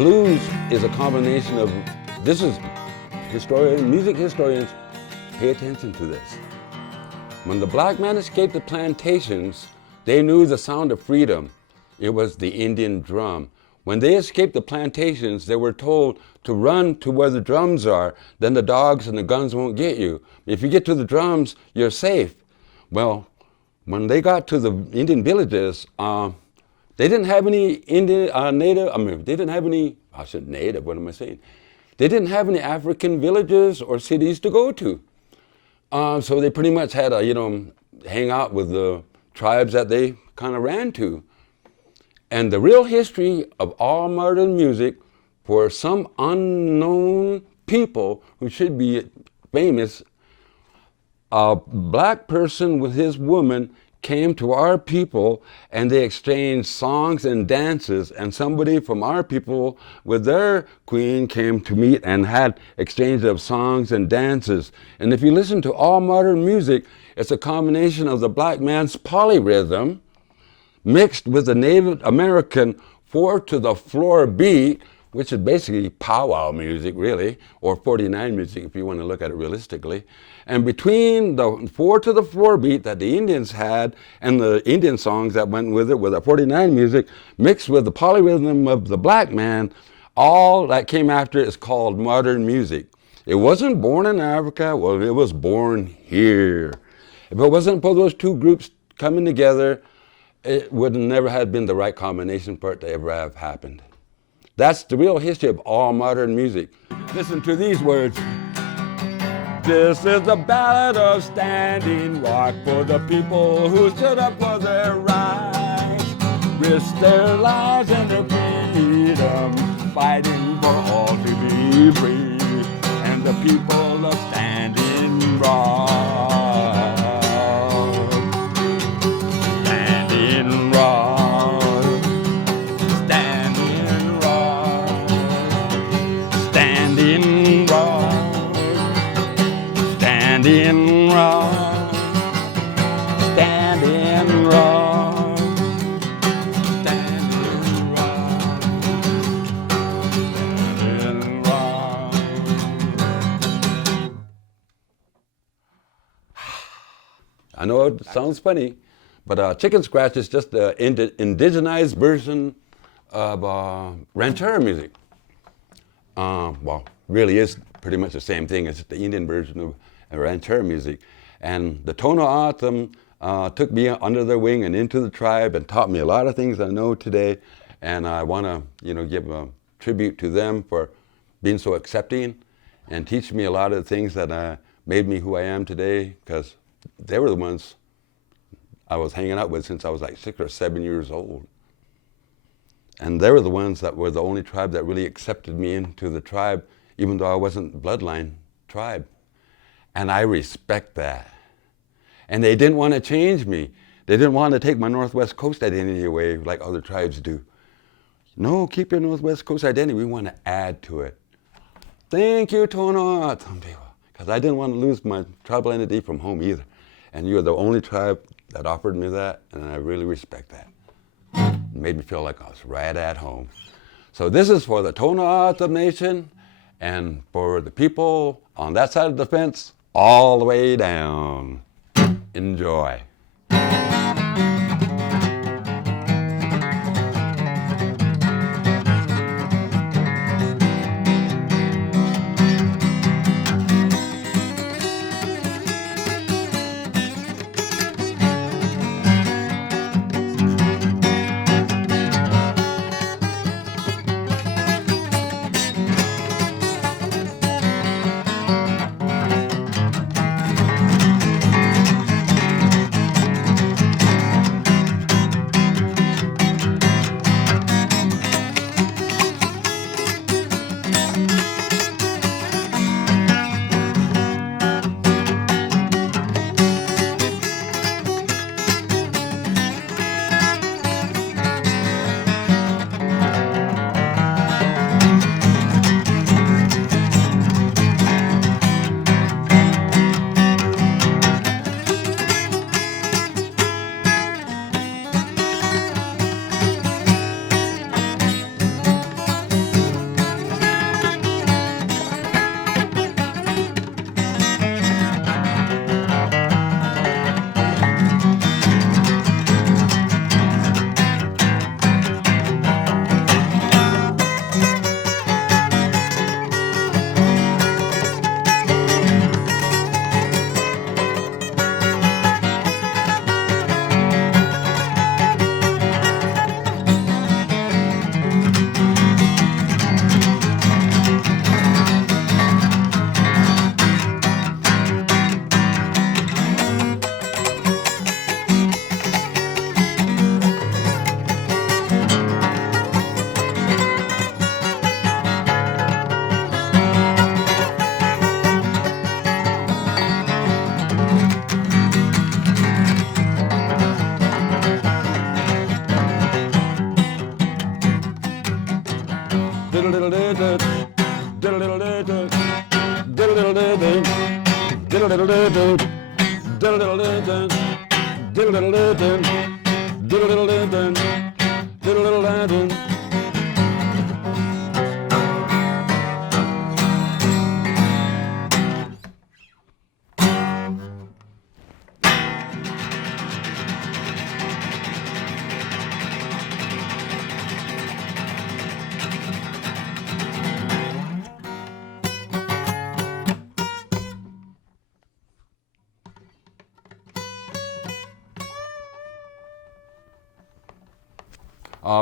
blues is a combination of, this is music historians, pay attention to this. When the black man escaped the plantations, they knew the sound of freedom. It was the Indian drum. When they escaped the plantations, they were told to run to where the drums are, then the dogs and the guns won't get you. If you get to the drums, you're safe. Well, when they got to the Indian villages, they didn't have any they didn't have any, I said native, what am I saying? They didn't have any African villages or cities to go to. So they pretty much had to, hang out with the tribes that they kind of ran to. And the real history of all modern music, for some unknown people who should be famous, a black person with his woman came to our people and they exchanged songs and dances, and somebody from our people with their queen came to meet and had exchange of songs and dances. And if you listen to all modern music, it's a combination of the black man's polyrhythm mixed with the Native American 4-to-the-floor beat, which is basically powwow music, really, or 49 music if you want to look at it realistically. And between the 4-to-the-floor beat that the Indians had and the Indian songs that went with it, with the 49 music, mixed with the polyrhythm of the black man, all that came after is called modern music. It wasn't born in Africa, well, it was born here. If it wasn't for those two groups coming together, it would never have been the right combination for it to ever have happened. That's the real history of all modern music. Listen to these words. This is the ballad of Standing Rock for the people who stood up for their rights, risked their lives and their freedom, fighting for all to be free, and the people of Standing Rock. Standing Rock, Standing Rock, Standing Rock, Standing Rock. I know it sounds funny, but Chicken Scratch is just the indigenized version of ranchera music. Well, really is pretty much the same thing. It's just the Indian version of ranchera music. And the Tohono O'Odham took me under their wing and into the tribe and taught me a lot of things I know today. And I want to, give a tribute to them for being so accepting and teaching me a lot of the things that made me who I am today, because they were the ones I was hanging out with since I was like 6 or 7 years old. And they were the ones that were the only tribe that really accepted me into the tribe, even though I wasn't bloodline tribe. And I respect that. And they didn't want to change me. They didn't want to take my Northwest Coast identity away like other tribes do. No, keep your Northwest Coast identity. We want to add to it. Thank you, Tohono O'Odham people, because I didn't want to lose my tribal identity from home either. And you're the only tribe that offered me that, and I really respect that. It made me feel like I was right at home. So this is for the Tohono O'Odham Nation and for the people on that side of the fence, all the way down. Enjoy.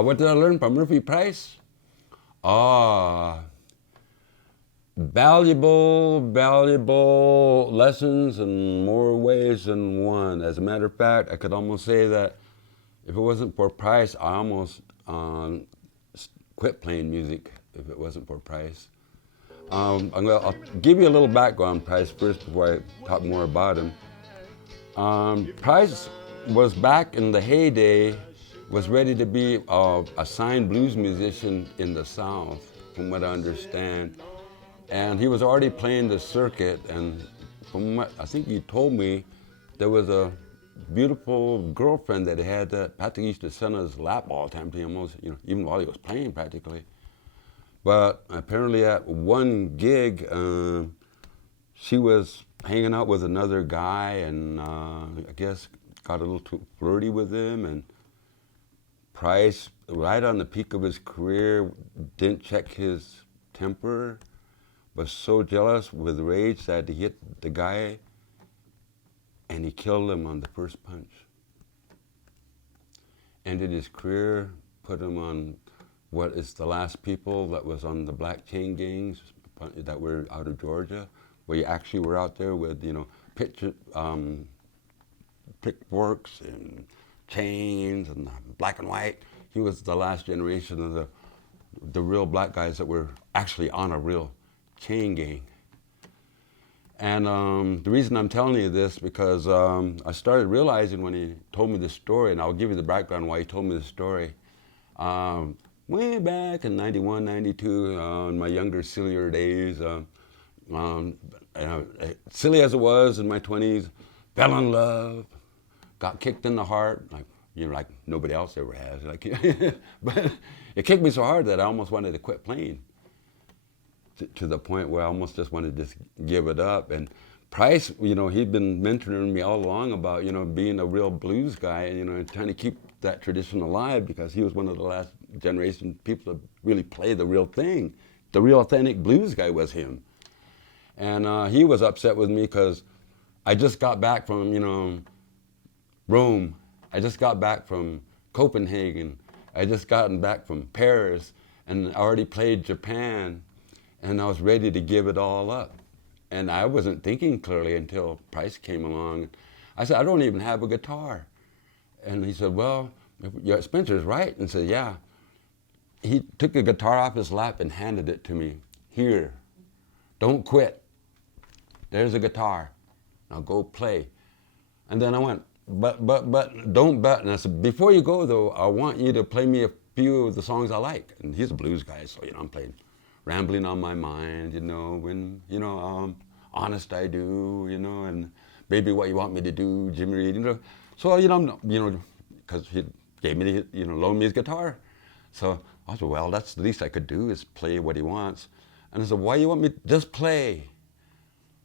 What did I learn from Murphy Price? Valuable lessons in more ways than one. As a matter of fact, I could almost say that if it wasn't for Price, I almost quit playing music if it wasn't for Price. I'll give you a little background on Price first before I talk more about him. Price was back in the heyday, was ready to be a signed blues musician in the South, from what I understand. And he was already playing the circuit, and from what I think he told me, there was a beautiful girlfriend that he had that practically used to sit on his lap all the time, almost, even while he was playing practically. But apparently at one gig, she was hanging out with another guy, and I guess got a little too flirty with him, and Price, right on the peak of his career, didn't check his temper, was so jealous with rage that he hit the guy and he killed him on the first punch. Ended his career, put him on what is the last people that was on the black chain gangs that were out of Georgia, where you actually were out there with, pickforks and chains and black and white. He was the last generation of the real black guys that were actually on a real chain gang. And the reason I'm telling you this, because I started realizing when he told me this story, and I'll give you the background why he told me this story. Way back in 91, 92, in my younger, sillier days, silly as it was in my 20s, fell in love, got kicked in the heart, like nobody else ever has. But it kicked me so hard that I almost wanted to quit playing, to the point where I almost just wanted to just give it up. And Price, he'd been mentoring me all along about, being a real blues guy, and trying to keep that tradition alive, because he was one of the last generation people to really play the real thing. The real authentic blues guy was him. And he was upset with me because I just got back from, Rome. I just got back from Copenhagen. I just gotten back from Paris, and I already played Japan, and I was ready to give it all up. And I wasn't thinking clearly until Price came along. I said, I don't even have a guitar. And he said, well, Spencer's right. And said, yeah. He took the guitar off his lap and handed it to me. Here, don't quit. There's a guitar. Now go play. And then I went, but don't bet. And I said, before you go though, I want you to play me a few of the songs I like. And he's a blues guy, so I'm playing Rambling on My Mind, when, Honest I Do, and Baby What You Want Me to Do, Jimmy Reed, So, because he gave me, loaned me his guitar. So I said, well, that's the least I could do is play what he wants. And I said, why you want me to just play?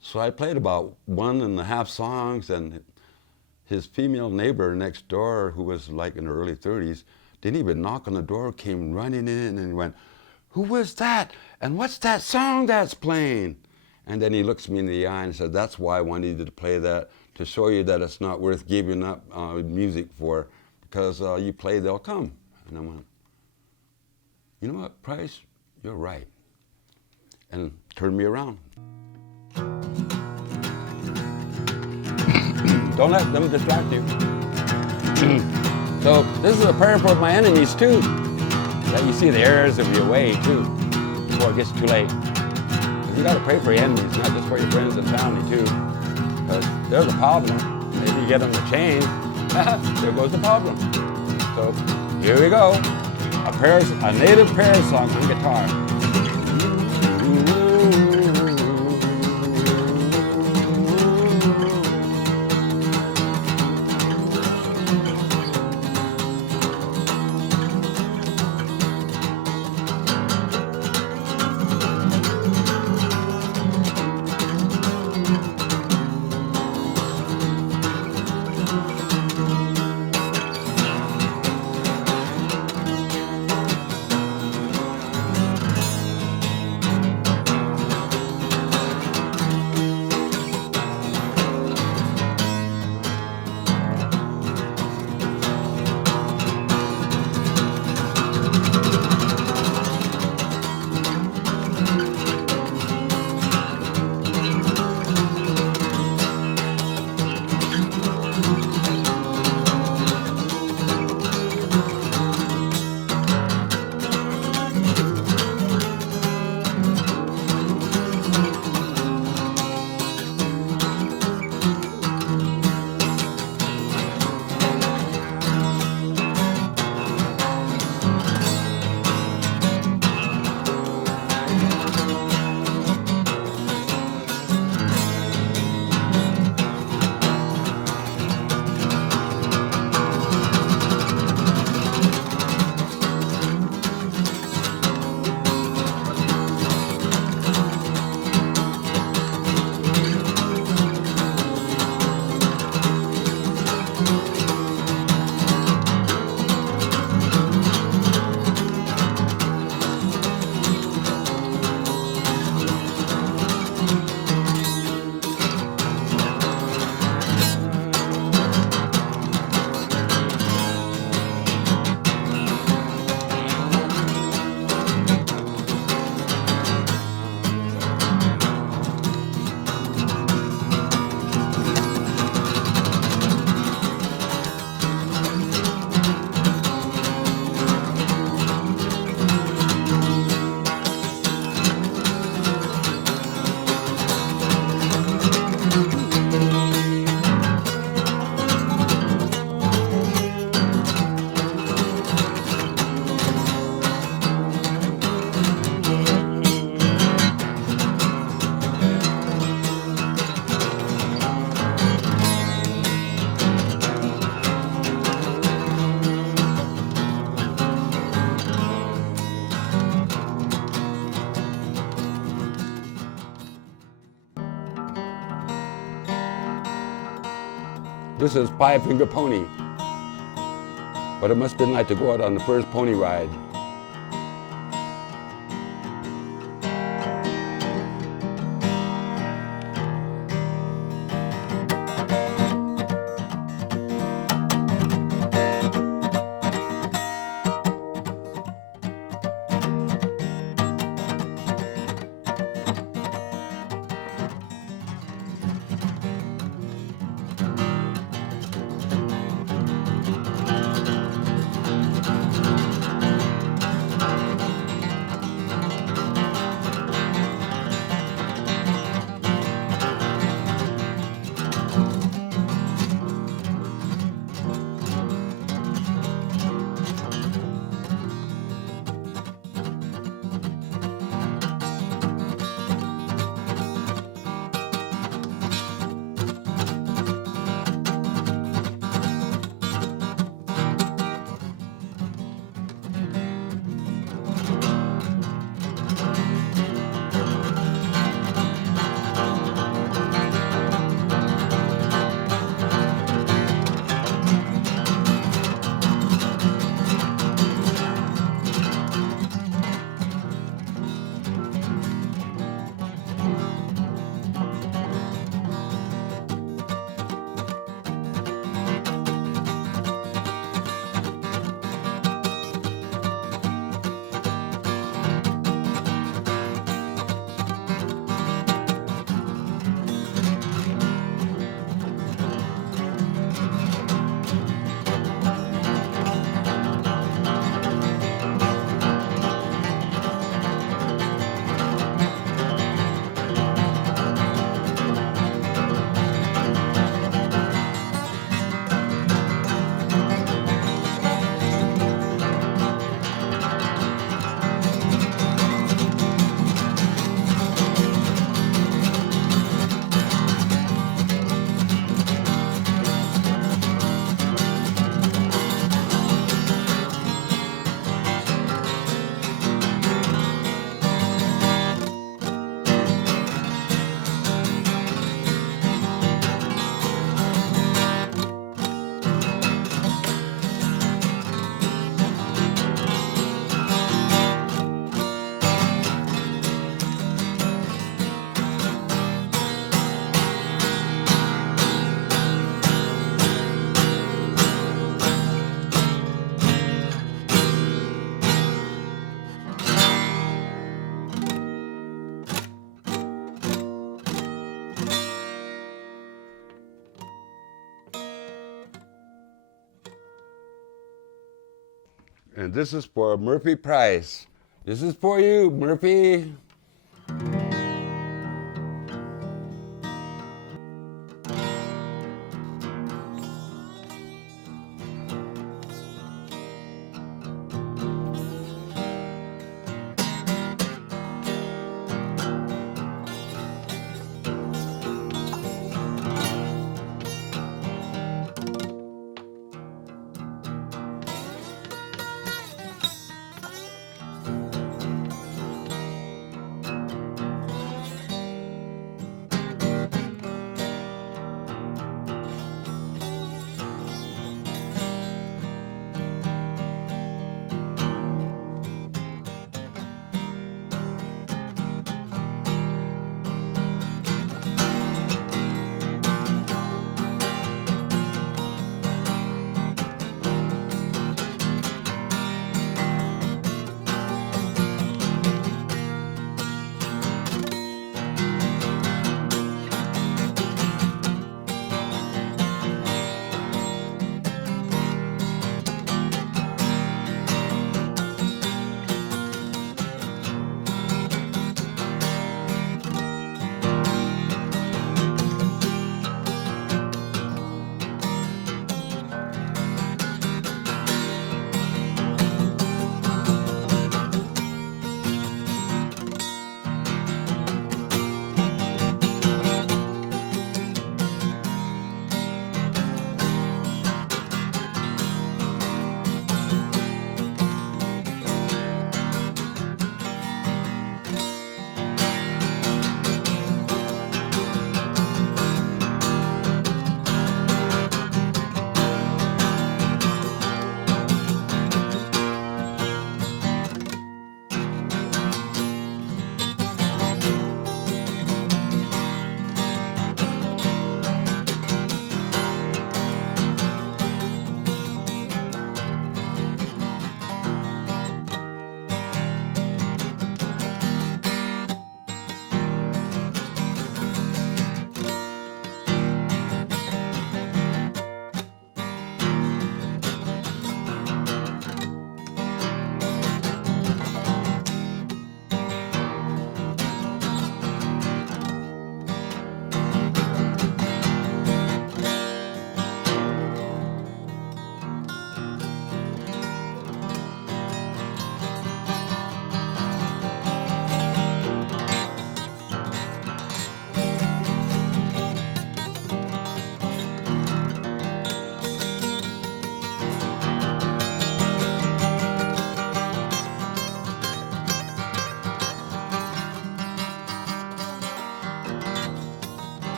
So I played about 1.5 songs, and his female neighbor next door, who was like in her early 30s, didn't even knock on the door, came running in and went, who was that? And what's that song that's playing? And then he looks me in the eye and said, that's why I wanted you to play that, to show you that it's not worth giving up music for, because you play, they'll come. And I went, you know what, Price, you're right. And turned me around. Don't let them distract you. So this is a prayer for my enemies too, that you see the errors of your way too, before it gets too late. Because you got to pray for your enemies, not just for your friends and family too. Because there's a problem. Maybe you get them to change, there goes the problem. So here we go. A native prayer song on guitar. This is Five Finger Pony. What it must have been like to go out on the first pony ride. And this is for Murphy Price. This is for you, Murphy.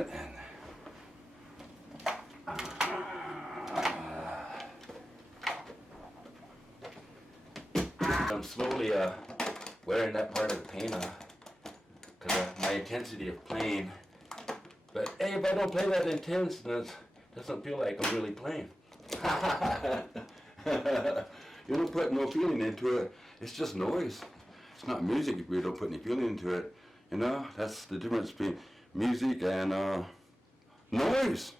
it. I'm slowly wearing that part of the paint off because of my intensity of playing. But hey, if I don't play that intense, then it doesn't feel like I'm really playing. You don't put no feeling into it. It's just noise. It's not music if you don't put any feeling into it. You know, that's the difference between music and noise.